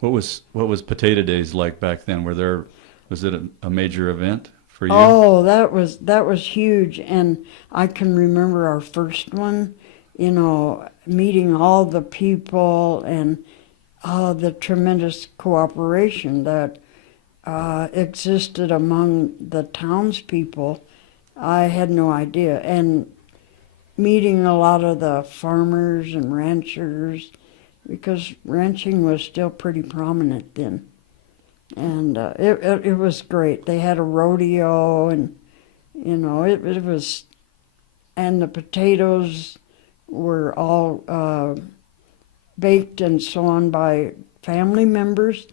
What was Potato Days like back then? Was it a major event for you? Oh, that was huge, and I can remember our first one, meeting all the people and the tremendous cooperation that existed among the townspeople. I had no idea, and meeting a lot of the farmers and ranchers because ranching was still pretty prominent then. And it was great. They had a rodeo, and it was, and the potatoes were all baked and so on by family members,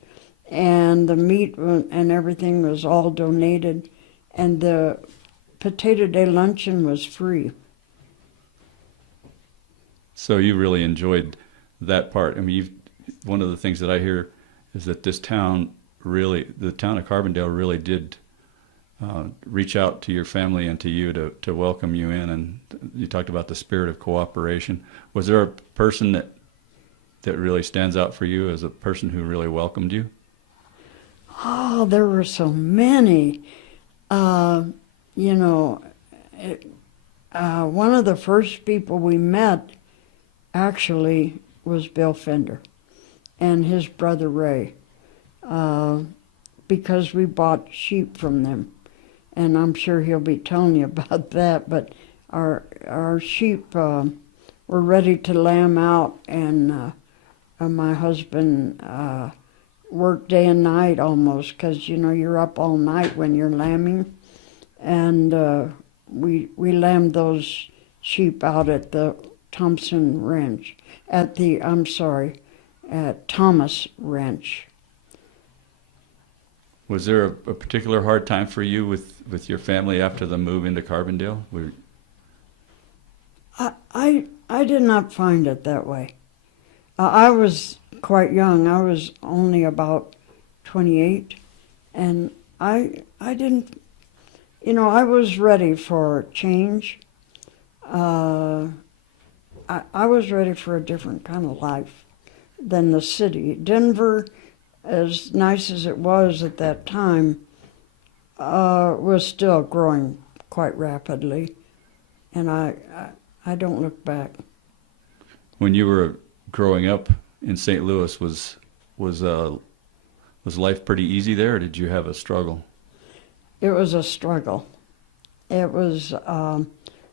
and the meat and everything was all donated, and the Potato Day luncheon was free. So you really enjoyed that part. I mean, one of the things that I hear is that the town of Carbondale really did reach out to your family and to you to welcome you in. And you talked about the spirit of cooperation. Was there a person that really stands out for you as a person who really welcomed you? Oh, there were so many. Uh, you know, one of the first people we met actually was Bill Fender and his brother Ray, because we bought sheep from them. And I'm sure he'll be telling you about that, but our sheep were ready to lamb out, and my husband worked day and night almost, because you're up all night when you're lambing, and we lambed those sheep out at the Thompson Ranch, at Thomas Ranch. Was there a particular hard time for you with your family after the move into Carbondale? I did not find it that way. I was quite young. I was only about 28, and I didn't, I was ready for change. I was ready for a different kind of life than the city. Denver, as nice as it was at that time, was still growing quite rapidly, and I don't look back. When you were growing up in St. Louis, was life pretty easy there, or did you have a struggle? It was a struggle. It was. I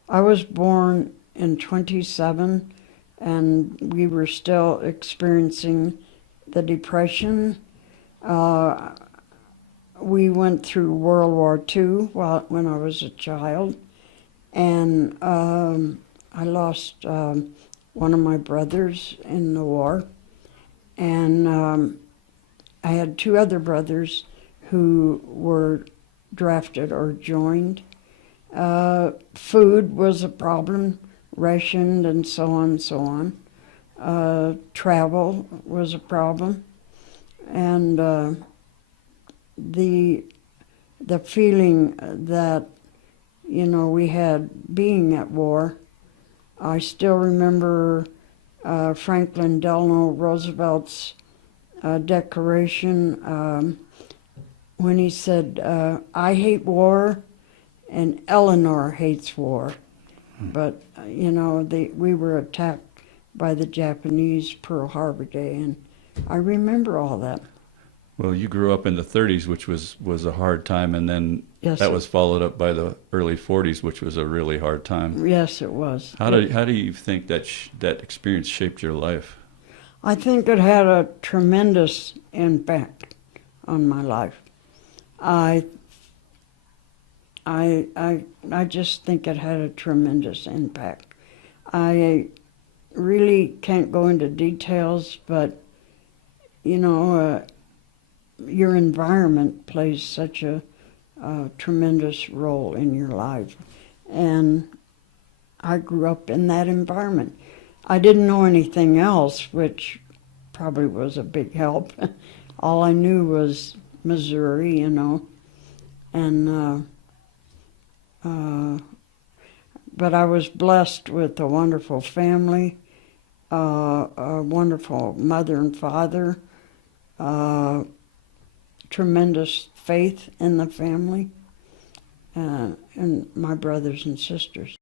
was born in 27, and we were still experiencing the Depression. We went through World War II when I was a child, and I lost one of my brothers in the war, and I had two other brothers who were drafted or joined. Food was a problem, rationed and so on and so on. Travel was a problem, and the feeling that we had being at war. I still remember Franklin Delano Roosevelt's declaration when he said, "I hate war, and Eleanor hates war." But we were attacked by the Japanese Pearl Harbor Day, and I remember all that. Well, you grew up in the 30s, which was a hard time, and then Yes, that was followed up by the early 40s, which was a really hard time. yes, it was. How do you think that experience shaped your life? I think it had a tremendous impact on my life. I just think it had a tremendous impact. I really can't go into details, but your environment plays such a tremendous role in your life, and I grew up in that environment. I didn't know anything else, which probably was a big help. All I knew was Missouri, and but I was blessed with a wonderful family, a wonderful mother and father, tremendous faith in the family and my brothers and sisters.